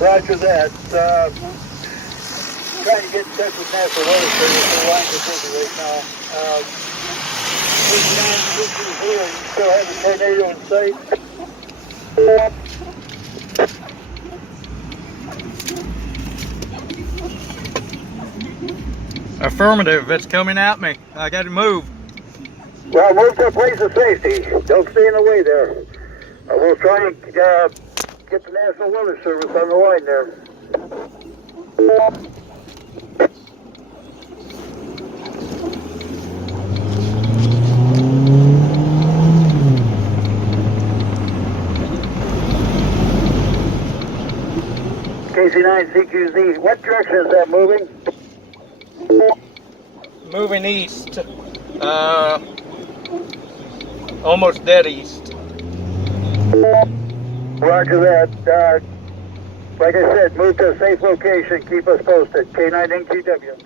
Roger that. Trying to get in touch with National Weather Service. The lines are busy right now. 89 here. You still have a tornado in sight? Affirmative, it's coming at me. I got to move. Well, move to a place of safety. Don't stay in the way there. We'll try and get the National Weather Service on the line there. KC9 CQZ, what direction is that moving? Moving east. Almost dead east. Roger that. Like I said, move to a safe location. Keep us posted. K9 NQW.